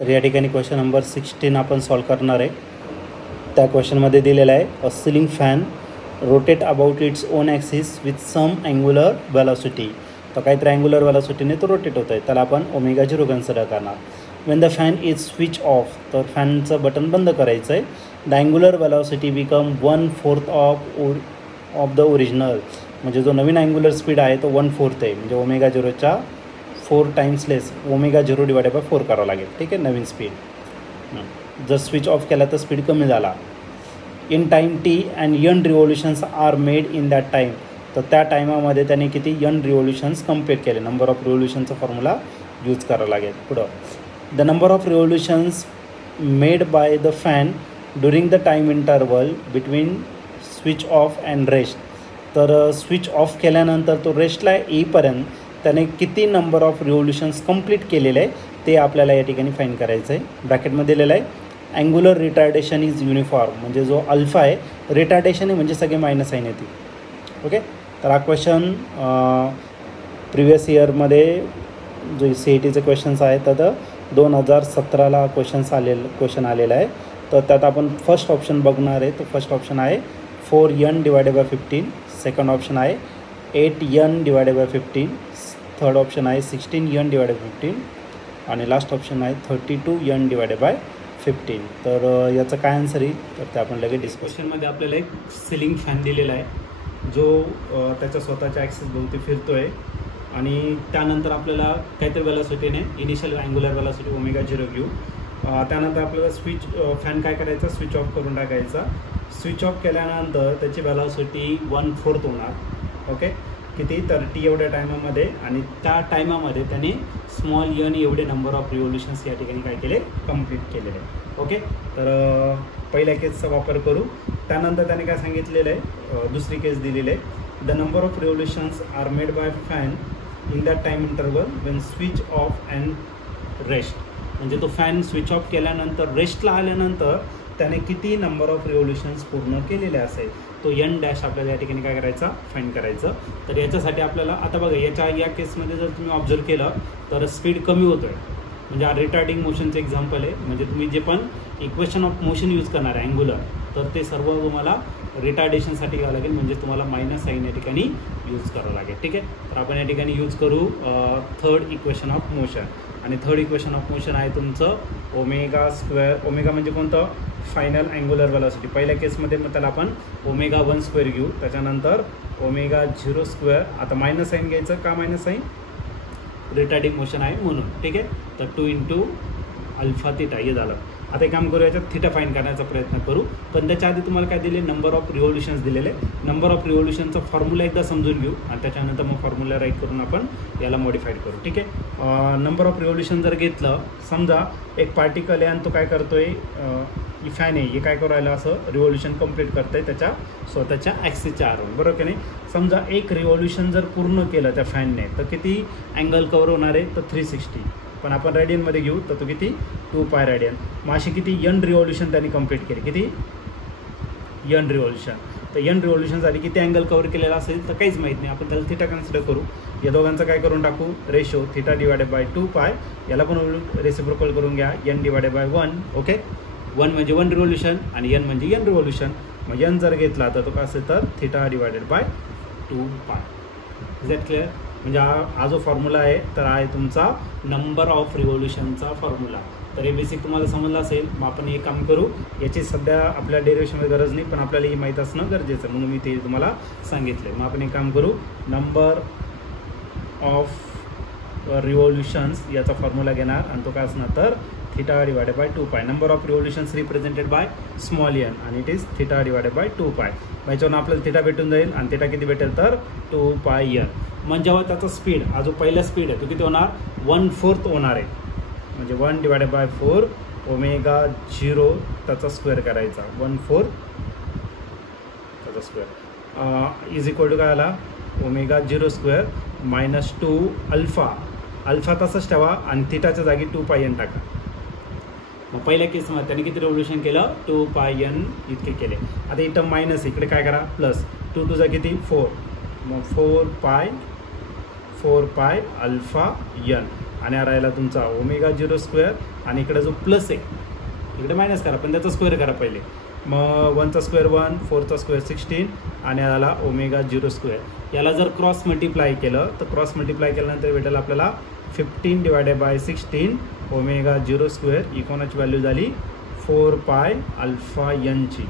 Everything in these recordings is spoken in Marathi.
तर या ठिकाणी क्वेश्चन नंबर 16 आपण सॉल्व करणार आहे. त्या क्वेश्चनमध्ये दिलेला आहे a ceiling fan rotate about its own axis with some angular velocity. तर काहीतरी अँग्युलर वेलॉसिटीने तो रोटेट होतो आहे, त्याला आपण ओमेगा 0 कन्सिडर करणार. Wien the fan is switch off, तर फॅनचं बटन बंद करायचं आहे. The angular velocity become 1/4 of the original. म्हणजे जो नवीन अँग्युलर स्पीड आहे तो 1/4 आहे, म्हणजे ओमेगा 0च्या 4 times less omega 0 divided by 4 करावं लागेल. ठीक आहे, नवीन स्पीड. जर स्विच ऑफ केला तर स्पीड कमी झाला. In time T and n revolutions are made in that time. तर त्या टायमामध्ये त्याने किती यन रिव्होल्युशन्स कम्प्लीट केले. नंबर ऑफ रिव्होल्युशनचा फॉर्म्युला यूज करावा लागेल. पुढं the number of revolutions made by the fan during the time interval between switch off and rest. तर स्विच ऑफ केल्यानंतर तो रेस्टला येईपर्यंत त्याने किती नंबर ऑफ रिव्होल्युशन्स कंप्लीट केलेले आहे ते आपल्याला या ठिकाणी फाईंड करायचं आहे. ब्रॅकेटमध्ये दिलेलं आहे अँग्युलर रिटार्डेशन इज युनिफॉर्म. म्हणजे जो अल्फा आहे, रिटार्डेशन आहे म्हणजे सगळे मायनस साईन येते. ओके, तर हा क्वेश्चन प्रिवियस इयरमध्ये जो CITचे क्वेश्चन्स आहेत तर 2017ला क्वेश्चन आलेला आहे. तर त्यात आपण फर्स्ट ऑप्शन बघणार आहे. तो फर्स्ट ऑप्शन आहे 4n divided by 15. Second option आहे 8n divided by 15. Third option आहे 16n डिवायडेड बाय 15. आणि लास्ट ऑप्शन आहे 32n डिवायडेड बाय 15. तर याचं काय आन्सर येईल तर ते आपण लगेच डिस्कशनमध्ये. आपल्याला एक सिलिंग फॅन दिलेला आहे जो त्याच्या स्वतःच्या ॲक्सिस भोवती फिरतो आहे आणि त्यानंतर आपल्याला काहीतरी वेलॉसिटीने इनिशियल अँग्युलर वेलॉसिटी ओमेगा 0 घेऊ. त्यानंतर आपल्याला फॅन काय करायचा, स्विच ऑफ करून टाकायचा. स्विच ऑफ केल्यानंतर त्याची वेलॉसिटी 1/4 होणार. ओके, किती तर टी एवढ्या टायमामध्ये, आणि त्या टायमामध्ये त्याने स्मॉल n एवढे नंबर ऑफ रिव्होल्युशन्स या ठिकाणी काय केले, कंप्लीट केलेले. ओके, तर पहिल्या केसचा वापर करू. त्यानंतर त्याने काय सांगितलेलं आहे, दुसरी केस दिलेली आहे the number of revolutions are made by fan in that time interval when switch off and rest. म्हणजे तो फॅन स्विच ऑफ केल्यानंतर रेस्टला आल्यानंतर त्याने किती नंबर ऑफ रिव्होल्युशन्स पूर्ण केलेले असेल तो n डॅश आपल्याला या ठिकाणी काय करायचा, फाईंड करायचं. तर याच्यासाठी आपल्याला आता बघा या केसमध्ये जर तुम्ही ऑब्झर्व केलं तर स्पीड कमी होतो आहे. म्हणजे हा रिटार्डिंग मोशनचं एक्झाम्पल आहे. म्हणजे तुम्ही जे पण इक्वेशन ऑफ मोशन यूज करणार आहे अँग्युलर, तर ते सर्व तुम्हाला रिटार्डेशनसाठी घ्यावं लागेल. म्हणजे तुम्हाला मायनस साईन या ठिकाणी यूज करावं लागेल. ठीक आहे, तर आपण या ठिकाणी यूज करू थर्ड इक्वेशन ऑफ मोशन. आणि थर्ड इक्वेशन ऑफ मोशन आहे तुमचं ओमेगा स्क्वेअर. ओमेगा म्हणजे कोणतं, फायनल अँग्युलर वेलॉसिटी. पहिल्या केसमध्ये मग त्याला आपण ओमेगा 1 स्क्वेअर घेऊ. त्याच्यानंतर ओमेगा 0 स्क्वेअर. आता मायनस साईन घ्यायचं का, मायनस साईन रिटार्डिंग मोशन आहे म्हणून. ठीक आहे, तर 2 × अल्फा थिटा हे झालं. आता एक काम करू, याच्यात थिटा फाईंड करण्याचा प्रयत्न करू. पण त्याच्या आधी तुम्हाला काय दिले, नंबर ऑफ रिव्होल्युशन्स दिलेले. नंबर ऑफ रिव्होल्युशनचा फॉर्म्युला एकदा समजून घेऊ आणि त्याच्यानंतर मग फॉर्म्युला राईट करून आपण याला मॉडिफाईड करू. ठीक आहे, नंबर ऑफ रिव्होल्युशन जर घेतलं, समजा एक पार्टिकल आहे आणि तो काय करतोय, फॅन आहे, हे काय करू राहिलं, असं रिव्होल्युशन कंप्लीट करतंय त्याच्या स्वतःच्या ॲक्सिसच्या आरवर, बरोबर की नाही. समजा एक रिव्होल्युशन जर पूर्ण केलं त्या फॅनने तर किती अँगल कवर होणार आहे, तर 360. पण आपण रेडियनमध्ये घेऊ तर तो किती, 2π रेडियन. मग अशी किती n रिव्होल्युशन त्यांनी कंप्लीट केली, किती n रिव्होल्युशन. तर n रिव्होल्युशन झाली, किती अँगल कवर केलेला असेल तर काहीच माहीत नाही. आपण त्याला थिटा कन्सिडर करू. या दोघांचं काय करून टाकू, रेशो थिटा डिवायडेड बाय 2π. याला पण रेसिप्रोकल करून घ्या, n डिवायडेड बाय 1. ओके, 1 म्हणजे 1 रिव्होल्युशन आणि n म्हणजे n रिव्होल्युशन. मग n जर घेतला तर तो काय असेल, तर theta divided by 2π. Is that clear. म्हणजे हा जो फॉर्म्युला आहे तर आहे तुमचा नंबर ऑफ रिव्होल्युशनचा फॉर्म्युला. तर हे बेसिक तुम्हाला समजलं असेल. मग आपण हे काम करू, याची सध्या आपल्या डेरिव्हेशनमध्ये गरज नाही, पण आपल्याला हे माहीत असणं गरजेचं म्हणून मी ते तुम्हाला सांगितलं आहे. मग आपण एक काम करू, नंबर ऑफ रिव्होल्युशन्स याचा फॉर्म्युला घेणार आणि तो काय असणार, तर theta divided by 2π. Number of revolutions represented by small n आणि it is theta divided by 2π. याच्यावरून आपल्याला थिटा भेटून जाईल आणि थिटा किती भेटेल, तर 2πn. मग जेव्हा त्याचा स्पीड, हा जो पहिला स्पीड आहे तो किती होणार, 1/4 होणार आहे. म्हणजे 1 डिवायडेड बाय 4 ओमेगा 0 त्याचा स्क्वेअर करायचा, 1/4 त्याचा स्क्वेअर इज इक्वल टू काय आला, omega 0 square minus 2 alpha. Alpha तसंच ठेवा आणि थिटाच्या जागी 2πn टाका. मग पहिल्या केसमध्ये त्याने किती रिव्होल्युशन केलं, 2πn इतके केले. आता इथं मायनस, इकडे काय करा, प्लस 2 टू जा किती 4. मग 4π अल्फा n आणि हा राहिला तुमचा ओमेगा 0 स्क्वेअर आणि इकडे जो प्लस आहे इकडे मायनस करा, पण त्याचा स्क्वेअर करा पहिले. मग 1चा स्क्वेअर 1, 4चा स्क्वेअर 16 आणि याला ओमेगा 0 स्क्वेअर. याला जर क्रॉस मल्टिप्लाय केलं तर क्रॉस मल्टिप्लाय केल्यानंतर भेटेल आपल्याला 15 डिवायडेड बाय 16 ओमेगा 0 स्क्वेअर. ही कोणाची व्हॅल्यू झाली 4 पाय अल्फा एनची.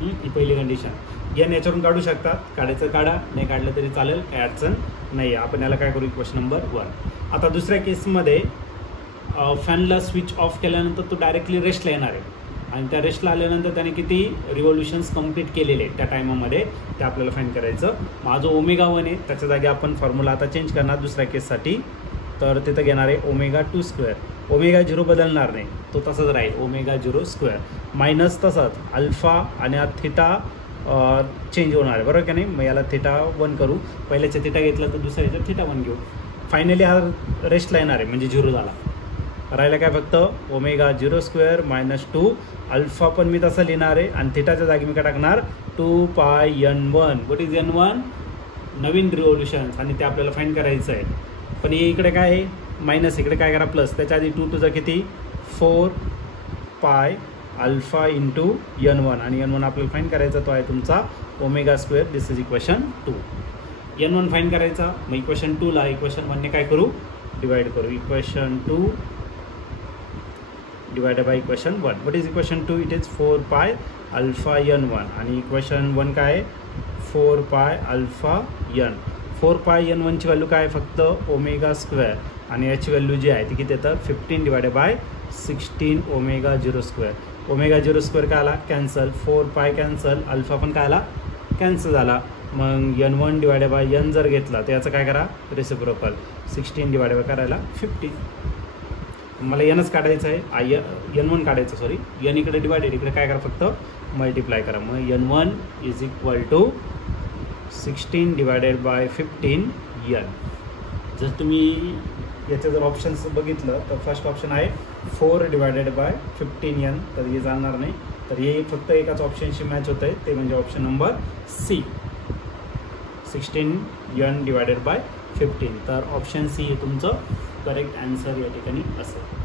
ही पहिली कंडिशन. एन याच्यावरून काढू शकतात, काढायचं काढा, नाही काढलं तरी चालेल, काही अडचण नाही. आपण याला काय करू इक्वेशन नंबर 1. आता दुसऱ्या केसमध्ये फॅनला स्विच ऑफ केल्यानंतर तो डायरेक्टली रेस्टला येणार आहे आणि त्या रेस्टला आल्यानंतर त्याने किती रिव्हॉल्युशन्स कंप्लीट केलेले त्या टायमामध्ये ते आपल्याला फाइंड करायचं. माझं ओमेगा 1 आहे, त्याच्या जागी आपण फॉर्म्युला आता चेंज करणार दुसऱ्या केससाठी. तर तिथं घेणार आहे ओमेगा 2 स्क्वेअर. ओमेगा 0 बदलणार नाही, तो तसाच राहील ओमेगा 0 स्क्वेअर. मायनस तसाच अल्फा आणि थिटा चेंज होणार आहे, बरोबर का नाही. मग याला थिटा 1 करू, पहिल्याच्या थिटा घेतला तर दुसऱ्याच्या थिटा 1 घेऊ. फायनली हा रेस्टला येणार आहे म्हणजे 0 झाला. राहिला काय फक्त ओमेगा 0 स्क्वेअर मायनस 2 अल्फा पण मी तसं लिहिणार आहे आणि थिटाच्या जागी मी काय टाकणार 2 पाय n1. What is n1? नवीन रिव्हॉल्युशन्स आणि ते आपल्याला फाइंड करायचं आहे. पण इकडे काय आहे मायनस, इकडे काय करा प्लस. त्याच्या आधी 2 टूचा किती 4 पाय अल्फा इंटू n1 आणि n1 आपल्याला फाइंड करायचा, तो आहे तुमचा omega square. This is equation 2. n1 find करायचा, मग इक्वेशन 2ला इक्वेशन 1ने काय करू डिवाइड करू. Equation 2 divided by equation 1. What is equation 2? It is 4 pi alpha n1 आणि equation 1 काय आहे 4 pi alpha n. 4 pi n1 ची व्हॅल्यू काय फक्त ओमेगा स्क्वेअर आणि याची व्हॅल्यू जी आहे ती किती येतं 15 divided by 16 omega 0 square. Omega 0 square काय आला कॅन्सल, 4 पाय कॅन्सल, अल्फा पण काय आला कॅन्सल झाला. मग n1 डिवायडेड बाय n जर घेतला तर याचं काय करा रेसिप्रोकल 16 डिवायडेड बाय करायला 15. मला एनच काढायचं आहे, n1 काढायचं सॉरी, n इकडे डिवायडेड, इकडे काय करा फक्त मल्टिप्लाय करा. मग n1 is equal to 16 divided by 15 n. जर तुम्ही याचं जर ऑप्शन्स बघितलं तर फर्स्ट ऑप्शन आहे 4 डिवायडेड बाय 15 n, तर हे जाणार नाही. तर हे फक्त एकाच ऑप्शनशी मॅच होतं आहे, ते म्हणजे option number C 16 n divided by 15. तर ऑप्शन सी हे तुमचं करेक्ट आन्सर या ठिकाणी असेल.